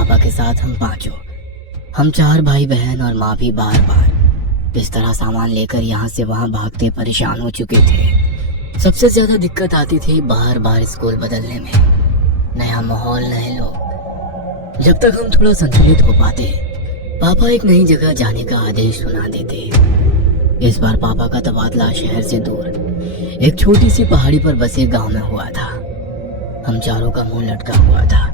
पापा के साथ हम पांचों, हम 4 भाई बहन और माँ भी बार बार इस तरह सामान लेकर यहाँ से वहाँ भागते परेशान हो चुके थे। सबसे ज्यादा दिक्कत आती थी बार बार स्कूल बदलने में, नया माहौल, नए लोग। जब तक हम थोड़ा संतुलित हो पाते, पापा एक नई जगह जाने का आदेश सुना देते। इस बार पापा का तबादला शहर से दूर एक छोटी सी पहाड़ी पर बसे गांव में हुआ था। हम चारों का मुंह लटका हुआ था।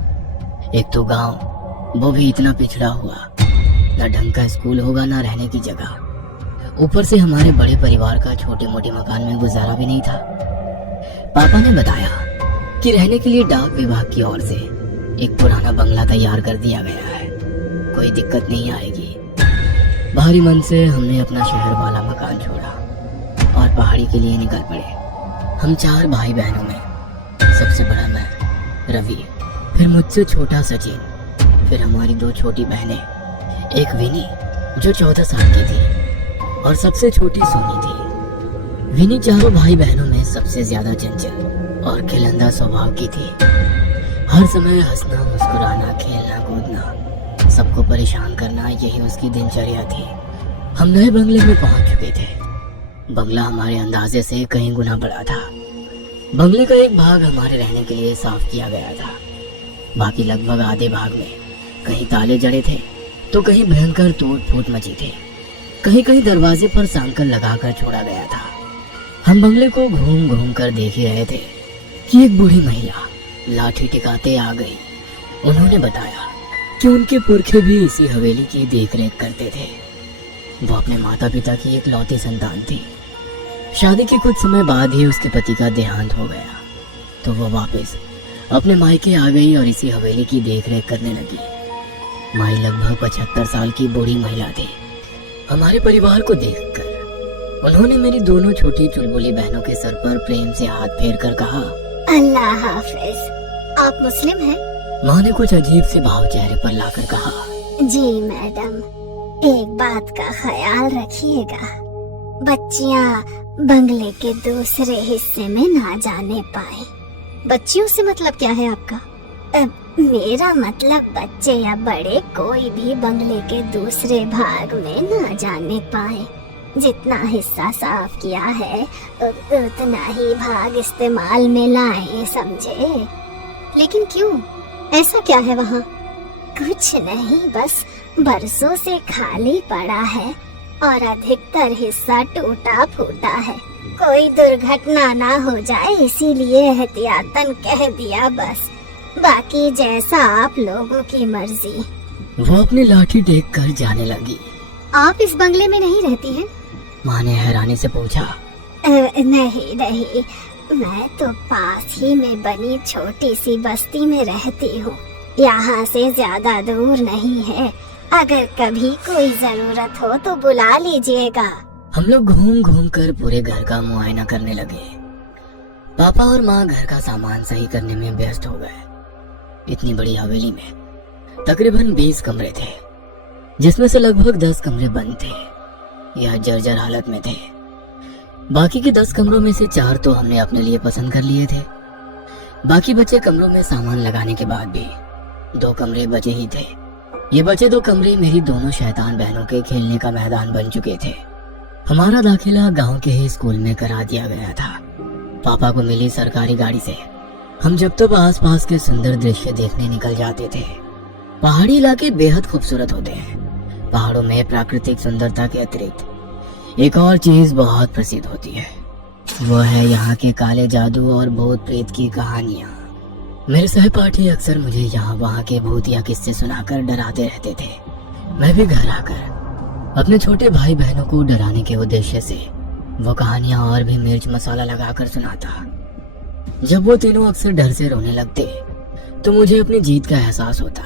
एक तो गांव, वो भी इतना पिछड़ा हुआ, न ढंग का स्कूल होगा न रहने की जगह। ऊपर से हमारे बड़े परिवार का छोटे मोटे मकान में गुजारा भी नहीं था। पापा ने बताया कि रहने के लिए डाक विभाग की ओर से एक पुराना बंगला तैयार कर दिया गया है, कोई दिक्कत नहीं आएगी। भारी मन से हमने अपना शहर वाला मकान छोड़ा और पहाड़ी के लिए निकल पड़े। हम 4 भाई बहनों में सबसे बड़ा मैं, रवि, फिर मुझसे छोटा सचिन, फिर हमारी 2 छोटी बहनें, एक विनी जो 14 साल की थी और सबसे छोटी सोनी थी। विनी चारों भाई बहनों में सबसे ज्यादा चंचल और खिलंदा स्वभाव की थी। हर समय हंसना, मुस्कुराना, खेलना, कूदना, सबको परेशान करना, यही उसकी दिनचर्या थी। हम नए बंगले में पहुंच चुके थे। बंगला हमारे अंदाजे से कहीं गुना बड़ा था। बंगले का एक भाग हमारे रहने के लिए साफ किया गया था, बाकी लगभग आधे भाग में कहीं ताले जड़े थे तो कहीं भयंकर टूट फूट मची थी। कहीं कहीं दरवाजे पर सांकल लगाकर छोड़ा गया था। हम बंगले को घूम घूम कर देख ही रहे थे कि एक बूढ़ी महिला लाठी टिकाते आ गई। उन्होंने बताया कि उनके पुरखे भी इसी हवेली की देखरेख करते थे। वो अपने माता पिता की एक लौती संतान थी। शादी के कुछ समय बाद ही उसके पति का देहांत हो गया तो वो वापस अपने मायके आ गई और इसी हवेली की देखरेख करने लगी। माई लगभग 75 साल की बूढ़ी महिला थी। हमारे परिवार को देखकर उन्होंने मेरी दोनों छोटी चुलबुली बहनों के सर पर प्रेम से हाथ फेर कर कहा, अल्लाह हाफिज। आप मुस्लिम हैं? माँ ने कुछ अजीब से भाव चेहरे पर लाकर कहा, जी मैडम, एक बात का ख्याल रखिएगा, बच्चियाँ बंगले के दूसरे हिस्से में ना जाने पाए। बच्चियों से मतलब क्या है आपका? मेरा मतलब बच्चे या बड़े कोई भी बंगले के दूसरे भाग में ना जाने पाए। जितना हिस्सा साफ किया है उतना ही भाग इस्तेमाल में लाएं, समझे? लेकिन क्यों? ऐसा क्या है वहाँ? कुछ नहीं, बस बरसों से खाली पड़ा है और अधिकतर हिस्सा टूटा फूटा है। कोई दुर्घटना ना हो जाए इसीलिए एहतियातन कह दिया बस। बाकी जैसा आप लोगों की मर्जी। वो अपनी लाठी टेक कर जाने लगी। आप इस बंगले में नहीं रहती हैं? माँ ने हैरानी से पूछा। नहीं, मैं तो पास ही में बनी छोटी सी बस्ती में रहती हूँ। यहाँ से ज्यादा दूर नहीं है। अगर कभी कोई जरूरत हो तो बुला लीजिएगा। हम लोग घूम घूम कर पूरे घर का मुआयना करने लगे। पापा और माँ घर का सामान सही करने में व्यस्त हो गए। इतनी बड़ी हवेली में तकरीबन 20 कमरे थे, जिसमें से लगभग 10 कमरे बंद थे या जर्जर हालत में थे। बाकी के 10 कमरों में से 4 तो हमने अपने लिए पसंद कर लिए थे। बाकी बचे कमरों में सामान लगाने के बाद भी 2 कमरे बचे ही थे। ये बचे 2 कमरे मेरी दोनों शैतान बहनों के खेलने का मैदान बन चुके थे। हमारा दाखिला गांव के ही स्कूल में करा दिया गया था। पापा को मिली सरकारी गाड़ी से हम जब तक आसपास के सुंदर दृश्य देखने निकल जाते थे। पहाड़ी इलाके बेहद खूबसूरत होते हैं। पहाड़ों में प्राकृतिक सुंदरता के अतिरिक्त एक और चीज बहुत प्रसिद्ध होती है, वो है यहाँ के काले जादू और भूत प्रेत की कहानियाँ। मेरे सहपाठी अक्सर मुझे यहाँ वहाँ के भूत या किस्से सुनाकर डराते रहते थे। मैं भी घर आकर अपने छोटे भाई बहनों को डराने के उद्देश्य से वो कहानियां और भी मिर्च मसाला लगाकर सुनाता। जब वो तीनों अक्सर डर से रोने लगते तो मुझे अपनी जीत का एहसास होता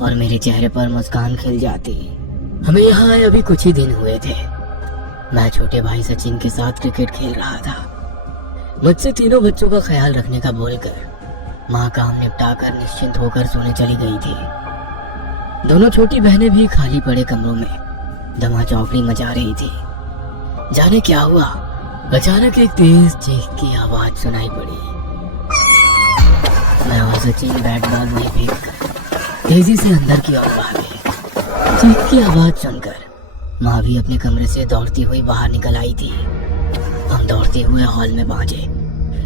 और मेरे चेहरे पर मुस्कान खिल जाती। हमें यहाँ आए अभी कुछ ही दिन हुए थे। मैं छोटे भाई सचिन के साथ क्रिकेट खेल रहा था। मुझसे तीनों बच्चों का ख्याल रखने का बोलकर माँ काम निपटाकर निश्चिंत होकर सोने चली गई थी। दोनों छोटी बहनें भी खाली पड़े कमरों में धमा चौकड़ी मचा रही थी। जाने क्या हुआ, अचानक एक तेज चीख की आवाज सुनाई पड़ी। मैं और सचिन बैट बॉल वहीं फेंक कर तेजी से अंदर की ओर भागे। चीख की आवाज सुनकर माँ भी अपने कमरे से दौड़ती हुई बाहर निकल आई थी। हम दौड़ते हुए हॉल में पहुंचे।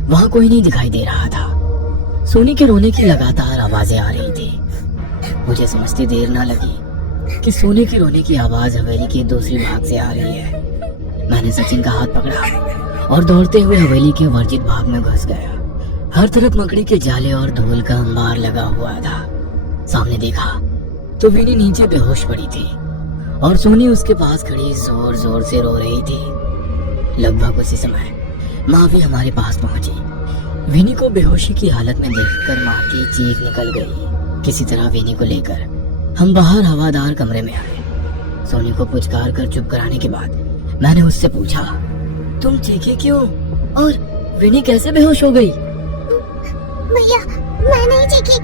वहां कोई नहीं दिखाई दे रहा था। सोनी के रोने की लगातार आवाजें आ रही थी। मुझे समझते देर ना लगी कि सोनी के रोने की आवाज हवेली के दूसरी भाग से आ रही है। मैंने सचिन का हाथ पकड़ा और दौड़ते हुए हवेली के वर्जित भाग में घुस गया। हर तरफ मकड़ी के जाले और धूल का अंबार लगा हुआ था। सामने देखा तो विनी नीचे बेहोश पड़ी थी और सोनी उसके पास खड़ी जोर जोर से रो रही थी। लगभग उसी समय माँ भी हमारे पास पहुंची। विनी को बेहोशी की हालत में देखकर माँ की चीख निकल गई। किसी तरह विनी को लेकर हम बाहर हवादार कमरे में आए। सोनी को पुचकार कर चुप कराने के बाद मैंने उससे पूछा, तुम चीखे क्यों और विनी कैसे बेहोश हो गई? भैया मैं नहीं चीखी,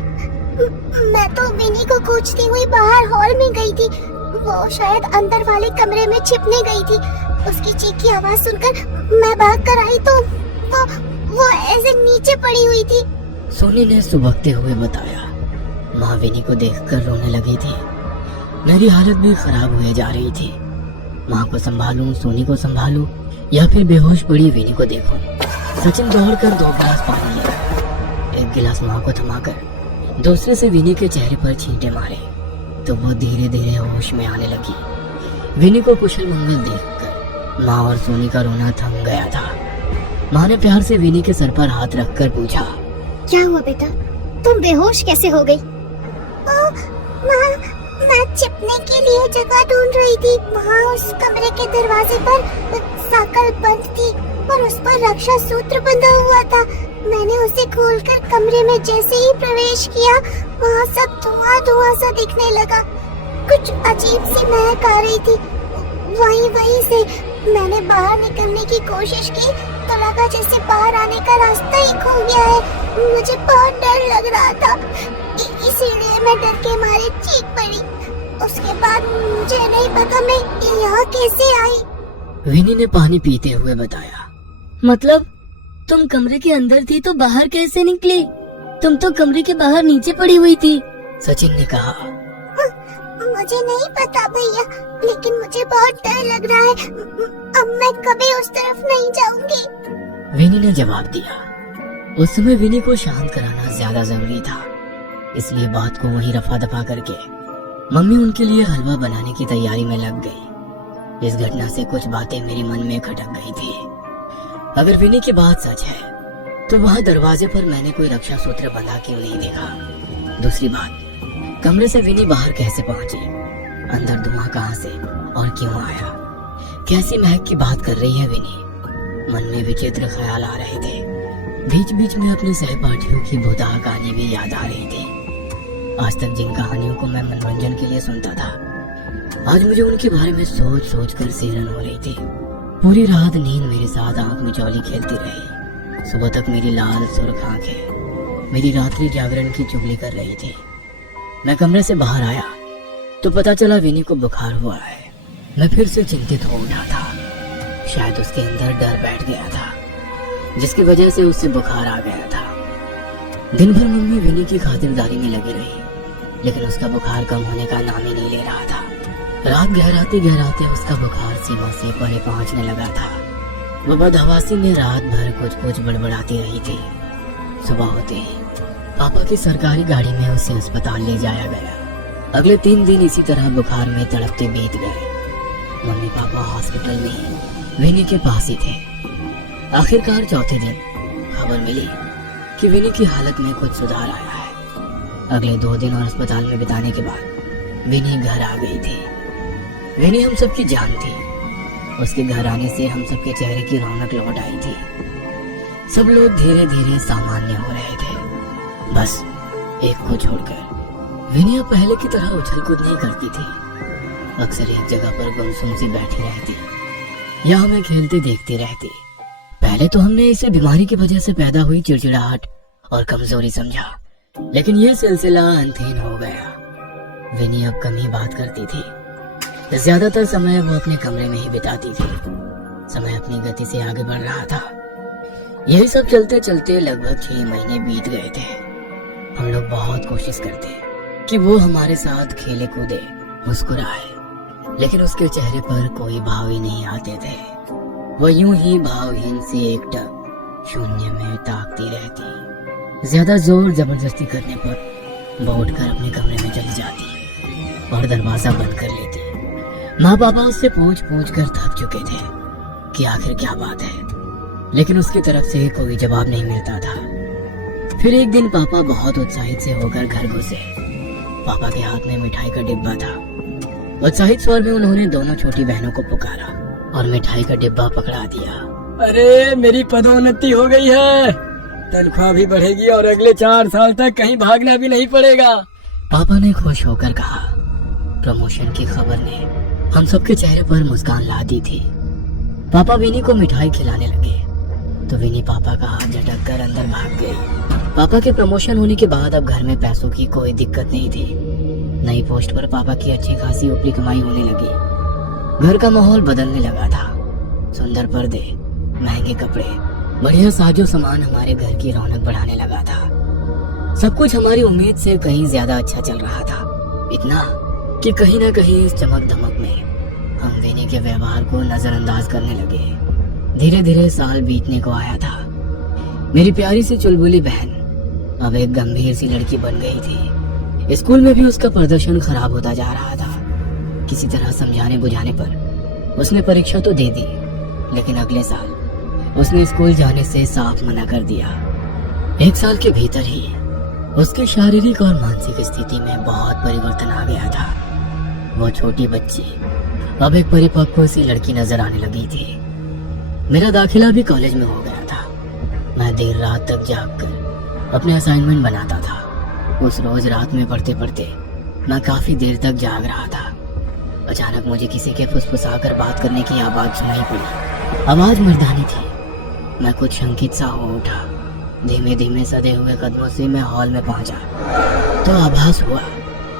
मैं तो विनी को खोजती हुई बाहर हॉल में गई थी। वो शायद अंदर वाले कमरे में छिपने गई थी। उसकी चीख की आवाज सुनकर मैं भाग कर आई तो वो ऐसे नीचे पड़ी हुई थी। सोनी ने सुबकते हुए बताया। माँ विनी को देखकर रोने लगी थी। मेरी हालत भी खराब हुए जा रही थी। माँ को संभालूं, सोनी को संभालूं या फिर बेहोश पड़ी विनी को देखूं। सचिन दौड़कर 2 गिलास पानी लिया। एक गिलास माँ को थमाकर दूसरे से विनी के चेहरे पर छींटे मारे तो वो धीरे धीरे होश में आने लगी। विनी को कुशल मंगल देखकर माँ और सोनी का रोना थम गया था। माँ ने प्यार से विनी के सर पर हाथ रखकर पूछा, क्या हुआ बेटा, तुम बेहोश कैसे हो गई? मैं छिपने के लिए जगह ढूंढ रही थी। वहाँ उस कमरे के दरवाजे पर साकल बंद थी और उस पर रक्षा सूत्र बंधा हुआ था। मैंने उसे खोलकर कमरे में जैसे ही प्रवेश किया, वहाँ सब धुआं सा दिखने लगा। कुछ अजीब सी महक आ रही थी। वहीं से मैंने बाहर निकलने की कोशिश की तो लगा जैसे बाहर आने का रास्ता ही खो गया है। मुझे बहुत डर लग रहा था, इसीलिए मैं डर के मारे चीख पड़ी। उसके बाद मुझे नहीं पता मैं यहाँ कैसे आई। विनी ने पानी पीते हुए बताया। मतलब तुम कमरे के अंदर थी तो बाहर कैसे निकली? तुम तो कमरे के बाहर नीचे पड़ी हुई थी, सचिन ने कहा। मुझे नहीं पता भैया, लेकिन मुझे बहुत डर लग रहा है। अब मैं कभी उस तरफ नहीं जाऊंगी, विनी ने जवाब दिया। उस समय विनी को शांत कराना ज्यादा जरूरी था, इसलिए बात को वहीं रफा दफा करके मम्मी उनके लिए हलवा बनाने की तैयारी में लग गई। इस घटना से कुछ बातें मेरे मन में खटक गई थी। अगर विनी की बात सच है तो वहाँ दरवाजे पर मैंने कोई रक्षा सूत्र बंधा क्यों नहीं देखा? दूसरी बात, कमरे से विनी बाहर कैसे पहुंची? अंदर धुआं कहाँ से और क्यों आया? कैसी महक की बात कर रही है विनी? मन में विचित्र ख्याल आ रहे थे। बीच बीच में अपने सहपाठियों की भूतहा कहानी भी याद आ रही थी। आज तक जिन कहानियों को मैं मनोरंजन के लिए सुनता था, आज मुझे उनके बारे में सोच सोच कर सिहरन हो रही थी। पूरी रात नींद मेरे साथ आंख मिचौली खेलती रही। सुबह तक मेरी लाल सुर्ख आंखें मेरी रात्रि जागरण की चुगली कर रही थी। मैं कमरे से बाहर आया तो पता चला विनी को बुखार हुआ है। मैं फिर से चिंतित हो उठा था। शायद उसके अंदर डर बैठ गया था, जिसकी वजह से उससे बुखार आ गया था। दिन भर मम्मी विनी की खातिरदारी में लगी रही, लेकिन उसका बुखार कम होने का नाम ही नहीं ले रहा था। रात गहराते गहराते उसका बुखार सीमा से परे पहुंचने लगा था। वो बदहवासी में रात भर कुछ बड़बड़ाती रही थी। सुबह होते ही पापा की सरकारी गाड़ी में उसे अस्पताल ले जाया गया। अगले 3 दिन इसी तरह बुखार में तड़पते बीत गए। मम्मी पापा हॉस्पिटल में ही विनी के पास ही थे। आखिरकार चौथे दिन खबर मिली कि विनी की हालत में कुछ सुधार आया है। अगले 2 दिन और अस्पताल में बिताने के बाद विनी घर आ गई थी। विनी हम सबकी जान थी। उसके घर आने से हम सबके चेहरे की रौनक लौट आई थी। सब लोग धीरे धीरे सामान्य हो रहे थे, बस एक को छोड़कर। विनी अब पहले की तरह उछल कूद नहीं करती थी। अक्सर एक जगह पर गुमसुम सी बैठी रहती या हमें खेलते देखती रहती। पहले तो हमने इसे बीमारी की वजह से पैदा हुई चिड़चिड़ाहट और कमजोरी समझा, लेकिन यह सिलसिला अंतहीन हो गया। विनी अब कम ही बात करती थी। ज्यादातर समय वो अपने कमरे में ही बिताती थी। समय अपनी गति से आगे बढ़ रहा था। यही सब चलते चलते लगभग 6 महीने बीत गए थे। हम लोग बहुत कोशिश करते, कि वो हमारे साथ खेले कूदे, मुस्कुराए, लेकिन उसके चेहरे पर कोई भाव ही नहीं आते थे। वो यूं ही भावहीन सी एकटक शून्य में ताकती रहती। ज्यादा जोर जबरदस्ती करने पर वो उठकर अपने कमरे में चली जाती और दरवाजा बंद कर लेती। माँ पापा उससे पूछ पूछ कर थक चुके थे कि आखिर क्या बात है, लेकिन उसकी तरफ से कोई जवाब नहीं मिलता था। फिर एक दिन पापा बहुत उत्साहित से होकर घर घुसे। पापा के हाथ में मिठाई का डिब्बा था। उत्साहित स्वर में उन्होंने दोनों छोटी बहनों को पुकारा और मिठाई का डिब्बा पकड़ा दिया। अरे मेरी पदोन्नति हो गई है, तनख्वाह भी बढ़ेगी और अगले 4 साल तक कहीं भागना भी नहीं पड़ेगा। पापा ने खुश होकर कहा। प्रमोशन की खबर ने हम सबके चेहरे पर मुस्कान ला दी थी। पापा विनी को मिठाई खिलाने लगे तो विनी पापा का हाथ झटक कर अंदर भाग गई। पापा के प्रमोशन होने के बाद अब घर में पैसों की कोई दिक्कत नहीं थी। नई पोस्ट पर पापा की अच्छी खासी ऊपरी कमाई होने लगी। घर का माहौल बदलने लगा था। सुंदर पर्दे, महंगे कपड़े, बढ़िया साजो सामान हमारे घर की रौनक बढ़ाने लगा था। सब कुछ हमारी उम्मीद से कहीं ज्यादा अच्छा चल रहा था। इतना कि कहीं ना कहीं इस चमक धमक में हम विनी के व्यवहार को नजरअंदाज करने लगे। धीरे धीरे साल बीतने को आया था। मेरी प्यारी सी चुलबुली बहन अब एक गंभीर सी लड़की बन गई थी। स्कूल में भी उसका प्रदर्शन खराब होता जा रहा था। किसी तरह समझाने बुझाने पर उसने परीक्षा तो दे दी, लेकिन अगले साल उसने स्कूल जाने से साफ मना कर दिया। 1 साल के भीतर ही उसके शारीरिक और मानसिक स्थिति में बहुत परिवर्तन आ गया था। वो छोटी बच्ची अब एक परिपक्व सी लड़की नजर आने लगी थी। मेरा दाखिला भी कॉलेज में हो गया था। मैं देर रात तक जागकर अपने असाइनमेंट बनाता था। उस रोज रात में पढ़ते पढ़ते मैं काफी देर तक जाग रहा था। अचानक मुझे किसी के फुसफुसाकर बात करने की आवाज सुनाई पड़ी। आवाज मर्दानी थी। मैं कुछ शंकित सा हो उठा। धीमे धीमे सदे हुए कदमों से मैं हॉल में पहुंचा तो आभास हुआ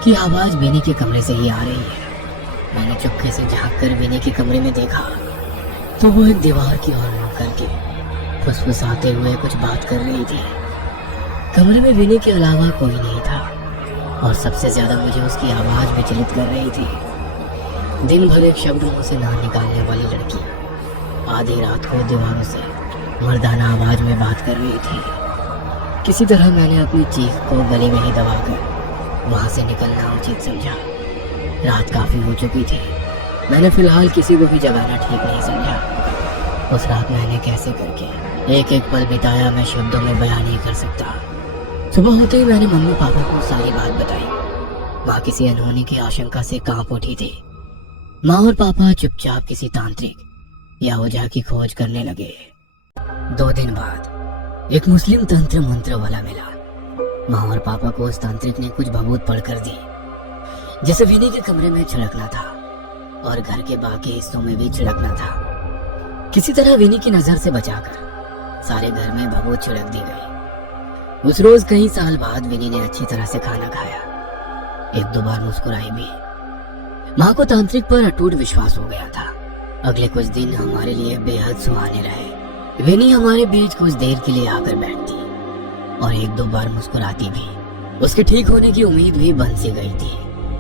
कि आवाज विनी के कमरे से ही आ रही है। मैंने चुपके से झांककर विनी के कमरे में देखा तो वो एक दीवार की ओर मुड़ करके फुसफुसाते हुए कुछ बात कर रही थी। कमरे में विनी के अलावा कोई नहीं था और सबसे ज्यादा मुझे उसकी आवाज विचलित कर रही थी। दिन भर एक शब्द मुंह से ना निकालने वाली लड़की आधी रात को दीवारों से मर्दाना आवाज में बात कर रही थी। किसी तरह मैंने अपनी चीख को गले में ही दबाकर वहां से निकलना उचित समझा। रात काफी हो चुकी थी। मैंने फिलहाल किसी को भी जगाना ठीक नहीं समझा। उस रात मैंने कैसे करके एक एक पल बिताया मैं शब्दों में बयान नहीं कर सकता। सुबह होते ही मैंने मम्मी पापा को सारी बात बताई। माँ किसी अनहोनी की आशंका से कांप उठी थी। माँ और पापा चुपचाप किसी तांत्रिक या ओझा की खोज करने लगे। 2 दिन बाद एक मुस्लिम तंत्र मंत्र वाला मिला। माँ और पापा को उस तांत्रिक ने कुछ भभूत पढ़कर दी, जैसे विनी के कमरे में छिड़कना था और घर के बाकी हिस्सों में भी छिड़कना था। किसी तरह विनी की नजर से बचाकर सारे घर में भभूत छिड़क दी गई। उस रोज कई साल बाद विनी ने अच्छी तरह से खाना खाया। 1-2 बार मुस्कुराई भी। माँ को तांत्रिक पर अटूट विश्वास हो गया था। अगले कुछ दिन हमारे लिए बेहद सुहाने रहे। विनी हमारे बीच कुछ देर के लिए आकर बैठती और 1-2 बार मुस्कुराती भी। उसके ठीक होने की उम्मीद भी बन सी गई थी।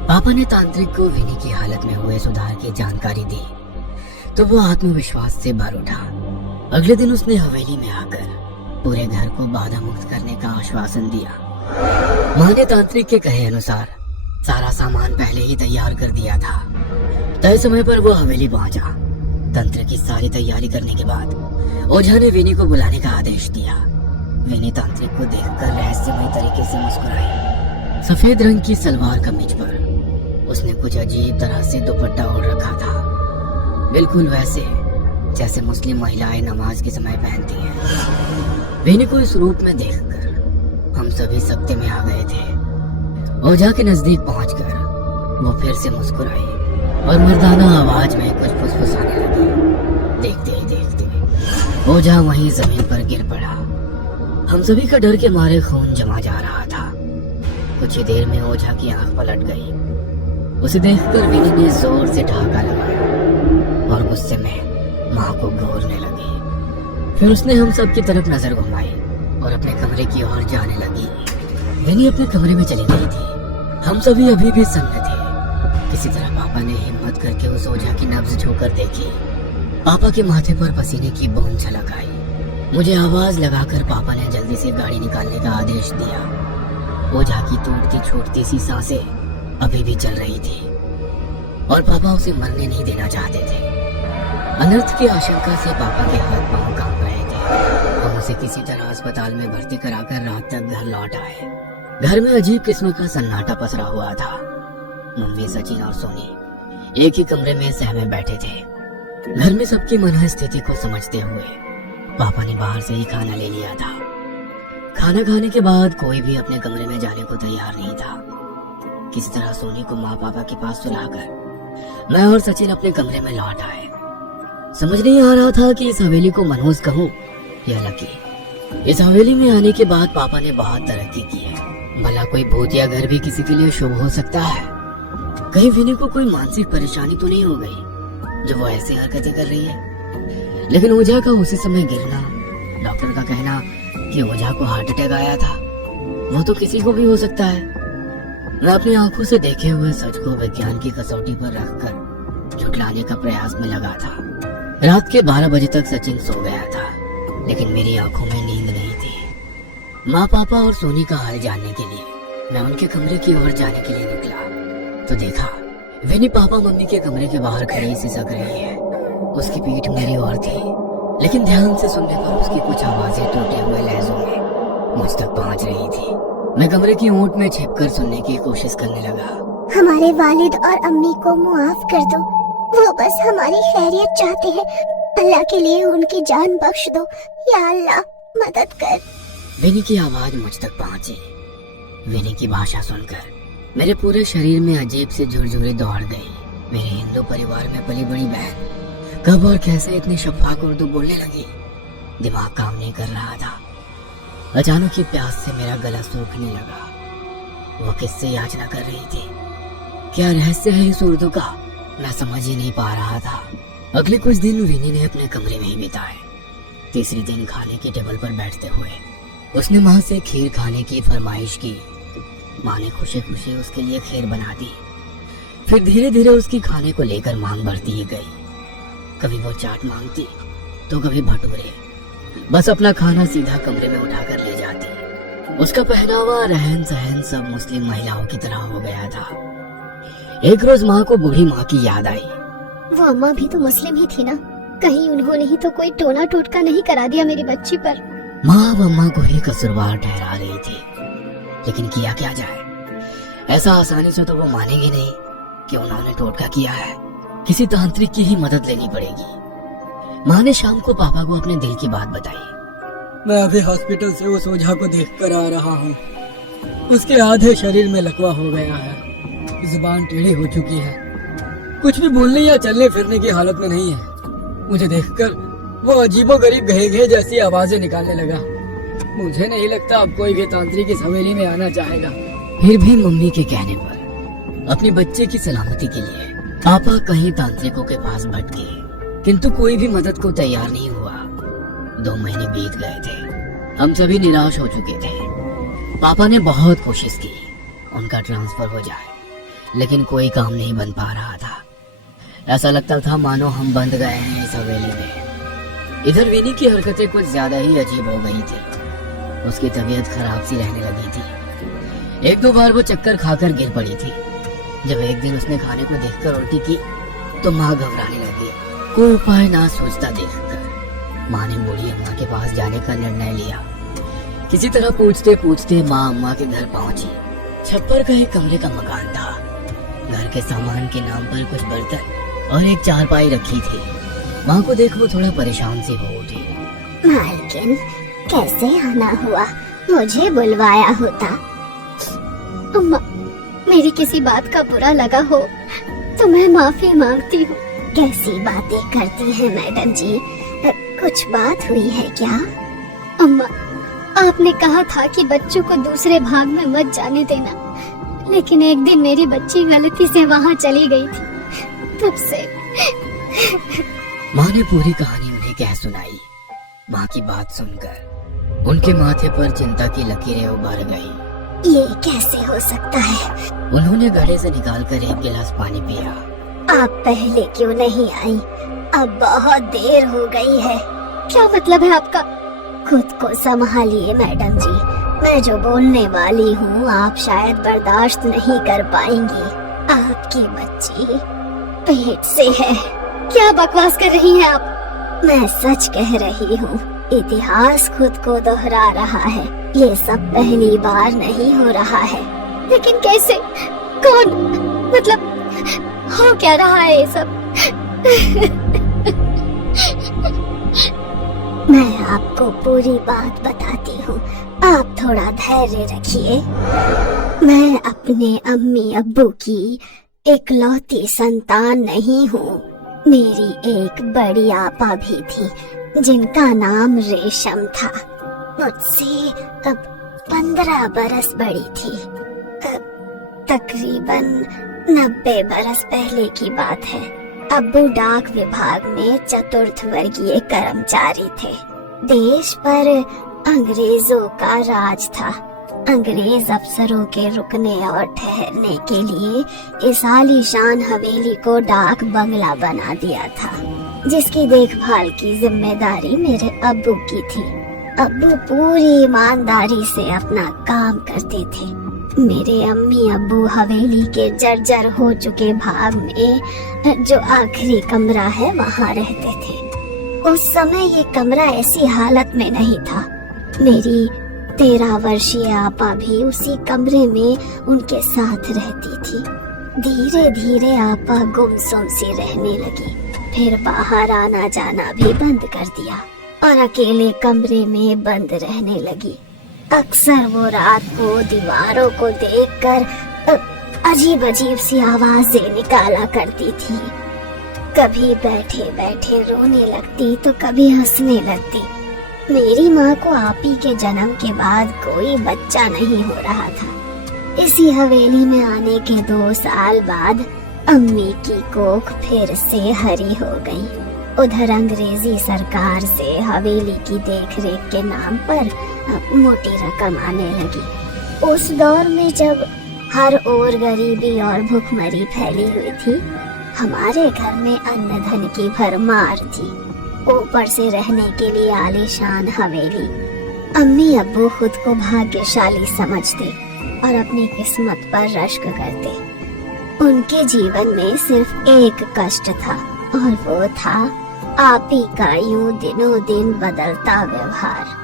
पापा ने तांत्रिक को विनी की हालत में हुए सुधार की जानकारी दी तो वो आत्मविश्वास से भर उठा। अगले दिन उसने हवेली में आकर पूरे घर को बाधा मुक्त करने का आश्वासन दिया। माँ ने तांत्रिक के कहे अनुसार सारा सामान पहले ही तैयार कर दिया था। तय समय पर वो हवेली पहुंचा। तंत्र की सारी तैयारी करने के बाद ओझा ने विनी को बुलाने का आदेश दिया। विनी तांत्रिक को देखकर रहस्यमय तरीके से मुस्कुराई। सफेद रंग की सलवार कमीज पर उसने कुछ अजीब तरह से दुपट्टा ओढ़ रखा था, बिल्कुल वैसे जैसे मुस्लिम महिलाएं नमाज के समय पहनती हैं। विनी को इस रूप में देखकर हम सभी सकते में आ गए थे। ओझा के नजदीक पहुंचकर वो फिर से मुस्कुराई और मर्दाना आवाज में कुछ फुसफुसाने लगी। देखते ही देखते ओझा वहीं जमीन पर गिर पड़ा। हम सभी का डर के मारे खून जमा जा रहा था। कुछ ही देर में ओझा की आंख पलट गई। उसे देखकर विनी ने जोर से ठहाका लगाया और गुस्से में माँ को घूरने लगी। फिर उसने हम सब की तरफ नजर घुमाई और अपने कमरे की ओर जाने लगी। विनी अपने कमरे में चली गई थी। हम सभी अभी भी सन्न थे। किसी तरह पापा ने हिम्मत करके उस ओझा की नब्ज छूकर देखी। पापा के माथे पर पसीने की बूंद छलक आई। मुझे आवाज लगाकर पापा ने जल्दी से गाड़ी निकालने का आदेश दिया। ओझा की टूटती छूटती सी सांसें अभी भी चल रही थी और पापा उसे मरने नहीं देना चाहते थे। अनर्थ की आशंका से पापा के हाथ पांव कांप रहे थे। हम उसे किसी तरह अस्पताल में भर्ती कराकर रात तक घर लौट आए। घर में अजीब किस्म का सन्नाटा पसरा हुआ था। मम्मी, सचिन और सोनी एक ही कमरे में सहमे बैठे थे। घर में सबकी मनस्थिति को समझते हुए पापा ने बाहर से ही खाना ले लिया था। खाना खाने के बाद कोई भी अपने कमरे में जाने को तैयार नहीं था। किसी तरह सोनी को माँ पापा के पास सुलाकर मैं और सचिन अपने कमरे में लौट आए। समझ नहीं आ रहा था कि इस हवेली को मनहूस कहूँ या लकी। इस हवेली में आने के बाद पापा ने बहुत तरक्की की है। भला कोई भूतिया घर भी किसी के लिए शुभ हो सकता है। कहीं विनी को कोई मानसिक परेशानी तो नहीं हो गई जो वो ऐसी हरकतें कर रही है। लेकिन ओझा का उसी समय गिरना, डॉक्टर का कहना कि ओझा को हार्ट अटैक आया था, वो तो किसी को भी हो सकता है। मैं अपनी आंखों से देखे हुए सच को विज्ञान की कसौटी पर रखकर झुठलाने का प्रयास में लगा था। रात के 12 बजे तक सचिन सो गया था, लेकिन मेरी आंखों में नींद नहीं थी। माँ, पापा और सोनी का हाल जानने के लिए मैं उनके कमरे की ओर जाने के लिए निकला तो देखा विनी पापा मम्मी के कमरे के बाहर खड़ी सिसक रही है। उसकी पीठ मेरी ओर थी, लेकिन ध्यान से सुनने पर उसकी कुछ आवाजें टूटे हुए लहजों में मुझ तक पहुंच रही थी। मैं कमरे की ओट में छिपकर सुनने की कोशिश करने लगा। हमारे वालिद और अम्मी को मुआफ कर दो, वो बस हमारी खैरियत चाहते हैं। अल्लाह के लिए उनकी जान बख्श दो, या अल्लाह मदद कर। विनी की आवाज मुझ तक पहुंची। विनी की भाषा सुनकर मेरे पूरे शरीर में अजीब सी झुरझुरी दौड़ गई। मेरे हिंदू परिवार में पली बड़ी बहन कब और कैसे इतनी शफाक उर्दू बोलने लगी, दिमाग काम नहीं कर रहा था। अचानक ही प्यास से मेरा गला सूखने लगा। वो किससे याचना कर रही थी? क्या रहस्य है इस उर्दू का? मैं समझ ही नहीं पा रहा था। अगले कुछ दिन विनी ने अपने कमरे में ही बिताए। तीसरे दिन खाने की टेबल पर बैठते हुए उसने माँ से खीर खाने की फरमाइश की। माँ ने खुशी खुशी उसके लिए खीर बना दी। फिर धीरे धीरे उसकी खाने को लेकर मांग बढ़ती ही गई। कभी वो चाट मांगती तो कभी भटूरे। बस अपना खाना सीधा कमरे में उठाकर ले जाती। उसका पहनावा, रहन सहन सब मुस्लिम महिलाओं की तरह हो गया था। एक रोज माँ को बूढ़ी माँ की याद आई। वो अम्मा भी तो मुस्लिम ही थी ना, कहीं उन्होंने ही तो कोई टोना टोटका नहीं करा दिया मेरी बच्ची पर। माँ अब अम्मा को ही कसूरवार ठहरा रही थी, लेकिन किया क्या जाए? ऐसा आसानी से तो वो मानेंगे नहीं कि उन्होंने टोटका किया है। किसी तांत्रिक की ही मदद लेनी पड़ेगी। माँ ने शाम को पापा को अपने दिल की बात बताई। मैं अभी हॉस्पिटल से उस ओझा को देख कर आ रहा हूँ। उसके आधे शरीर में लकवा हो गया है, जुबान टेढ़ी हो चुकी है, कुछ भी बोलने या चलने फिरने की हालत में नहीं है। मुझे देखकर वो अजीबोगरीब घे जैसी आवाजें निकालने लगा। मुझे नहीं लगता अब कोई भी तांत्रिक इस हवेली में आना चाहेगा। फिर भी मम्मी के कहने पर अपने बच्चे की सलामती के लिए पापा कहीं तांत्रिकों के पास भटके, किंतु कोई भी मदद को तैयार नहीं हुआ। 2 महीने बीत गए थे। हम सभी निराश हो चुके थे। पापा ने बहुत कोशिश की उनका ट्रांसफर हो जाए, लेकिन कोई काम नहीं बन पा रहा था। ऐसा लगता था मानो हम बंद गए हैं इस हवेली में। इधर विनी की हरकतें कुछ ज्यादा ही अजीब हो गई थी। उसकी तबीयत खराब सी रहने लगी थी। 1-2 बार वो चक्कर खाकर गिर पड़ी थी। जब एक दिन उसने खाने को देखकर उल्टी की तो माँ घबराने लगी। कोई उपाय ना सोचता देखकर माँ ने बूढ़ी अम्मा के पास जाने का निर्णय लिया। किसी तरह पूछते पूछते माँ अम्मा के घर पहुंची। छप्पर का एक कमरे का मकान था। घर के सामान के नाम पर कुछ बर्तन और एक चारपाई रखी थी। माँ को देख वो थोड़ा परेशान सी हो उठी। मालकिन, कैसे आना हुआ? मुझे बुलवाया होता। अम्मा, मेरी किसी बात का बुरा लगा हो तो मैं माफी मांगती हूँ। कैसी बातें करती हैं मैडम जी? कुछ बात हुई है क्या? अम्मा, आपने कहा था कि बच्चों को दूसरे भाग में मत जाने देना, लेकिन एक दिन मेरी बच्ची गलती से वहाँ चली गई थी। तब से माँ ने पूरी कहानी उन्हें कह सुनाई। माँ की बात सुनकर उनके माथे पर चिंता की लकीरें उभर गई। ये कैसे हो सकता है? उन्होंने घड़े से निकालकर एक गिलास पानी पिया। आप पहले क्यों नहीं आई? अब बहुत देर हो गई है। क्या मतलब है आपका? खुद को संभालिए मैडम जी, मैं जो बोलने वाली हूँ आप शायद बर्दाश्त नहीं कर पाएंगी। आपकी बच्ची पेट से है। क्या बकवास कर रही हैं आप? मैं सच कह रही हूँ, इतिहास खुद को दोहरा रहा है। ये सब पहली बार नहीं हो रहा है। लेकिन कैसे? कौन? मतलब हो क्या रहा है ये सब? मैं आपको पूरी बात बताती हूँ, आप थोड़ा धैर्य रखिए। मैं अपने अम्मी अब्बू की इकलौती संतान नहीं हूँ। मेरी एक बड़ी आपा भी थी जिनका नाम रेशम था। मुझसे अब 15 बरस बड़ी थी। तकरीबन 90 बरस पहले की बात है। अब्बू डाक विभाग में चतुर्थ वर्गीय कर्मचारी थे। देश पर अंग्रेजों का राज था। अंग्रेज अफसरों के रुकने और ठहरने के लिए इस आलीशान हवेली को डाक बंगला बना दिया था, जिसकी देखभाल की जिम्मेदारी मेरे अब्बू की थी। अब्बू पूरी ईमानदारी से अपना काम करते थे। मेरे अम्मी अब्बू हवेली के जर्जर हो चुके भाग में जो आखिरी कमरा है वहाँ रहते थे। उस समय ये कमरा ऐसी हालत में नहीं था। मेरी 13 वर्षीय आपा भी उसी कमरे में उनके साथ रहती थी। धीरे धीरे आपा गुमसुम सी रहने लगी, फिर बाहर आना जाना भी बंद कर दिया और अकेले कमरे में बंद रहने लगी। अक्सर वो रात को दीवारों को देखकर अजीब अजीब सी आवाजें निकाला करती थी। कभी बैठे बैठे रोने लगती तो कभी हंसने लगती। मेरी माँ को आपी के जन्म के बाद कोई बच्चा नहीं हो रहा था। इसी हवेली में आने के 2 साल बाद अम्मी की कोख फिर से हरी हो गई। उधर अंग्रेजी सरकार से हवेली की देखरेख के नाम पर मोटी रकम आने लगी। उस दौर में जब हर ओर गरीबी और भुखमरी फैली हुई थी, हमारे घर में अन्न धन की भरमार थी। ऊपर से रहने के लिए आलीशान हवेली। अम्मी अब्बू खुद को भाग्यशाली समझते और अपनी किस्मत पर रश्क करते। उनके जीवन में सिर्फ एक कष्ट था और वो था आपी का यूं दिनों दिन बदलता व्यवहार।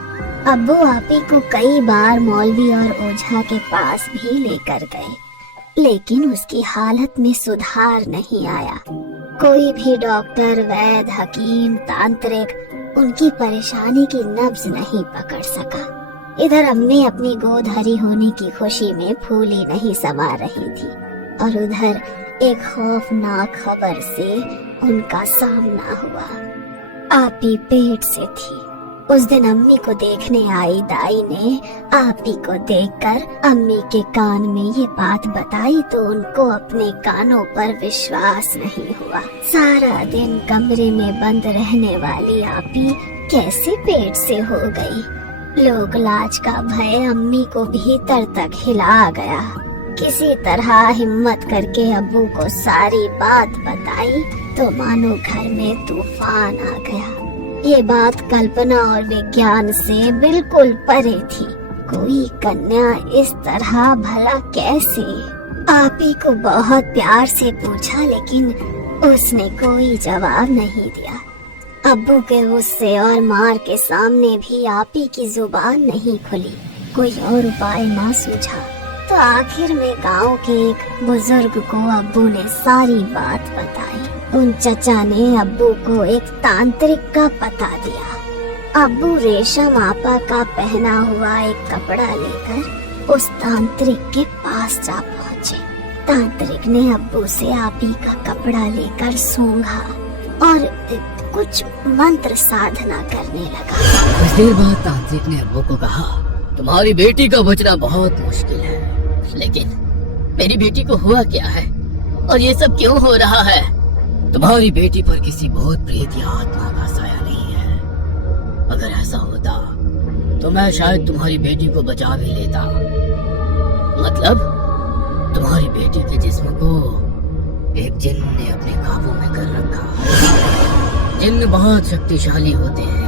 अब्बू आपी को कई बार मौलवी और ओझा के पास भी लेकर गए, लेकिन उसकी हालत में सुधार नहीं आया। कोई भी डॉक्टर, वैद्य, हकीम, तांत्रिक उनकी परेशानी की नब्ज नहीं पकड़ सका। इधर अम्मी अपनी गोद हरी होने की खुशी में फूली नहीं समा रही थी और उधर एक खौफनाक खबर से उनका सामना हुआ। आपी पेट से थी। उस दिन अम्मी को देखने आई दाई ने आपी को देखकर अम्मी के कान में ये बात बताई तो उनको अपने कानों पर विश्वास नहीं हुआ। सारा दिन कमरे में बंद रहने वाली आपी कैसे पेट से हो गई? लोक लाज का भय अम्मी को भीतर तक हिला गया। किसी तरह हिम्मत करके अब्बू को सारी बात बताई तो मानो घर में तूफान आ गया। ये बात कल्पना और विज्ञान से बिल्कुल परे थी। कोई कन्या इस तरह भला कैसे? आपी को बहुत प्यार से पूछा, लेकिन उसने कोई जवाब नहीं दिया। अब्बू के गुस्से और मार के सामने भी आपी की जुबान नहीं खुली। कोई और उपाय ना सूझा तो आखिर में गांव के एक बुजुर्ग को अब्बू ने सारी बात बताई। उन चचा ने अब्बू को एक तांत्रिक का पता दिया। अब्बू रेशम आपा का पहना हुआ एक कपड़ा लेकर उस तांत्रिक के पास जा पहुँचे। तांत्रिक ने अब्बू से आपी का कपड़ा लेकर सूंघा और कुछ मंत्र साधना करने लगा। कुछ देर बाद तांत्रिक ने अब्बू को कहा, तुम्हारी बेटी का बचना बहुत मुश्किल है, लेकिन मेरी बेटी को हुआ क्या है और ये सब क्यों हो रहा है? तुम्हारी बेटी पर किसी भूत प्रेत या आत्मा का साया नहीं है। अगर ऐसा होता तो मैं शायद तुम्हारी बेटी को बचा भी लेता। मतलब तुम्हारी बेटी के जिस्म को एक जिन्न ने अपने काबू में कर रखा। जिन्न बहुत शक्तिशाली होते हैं,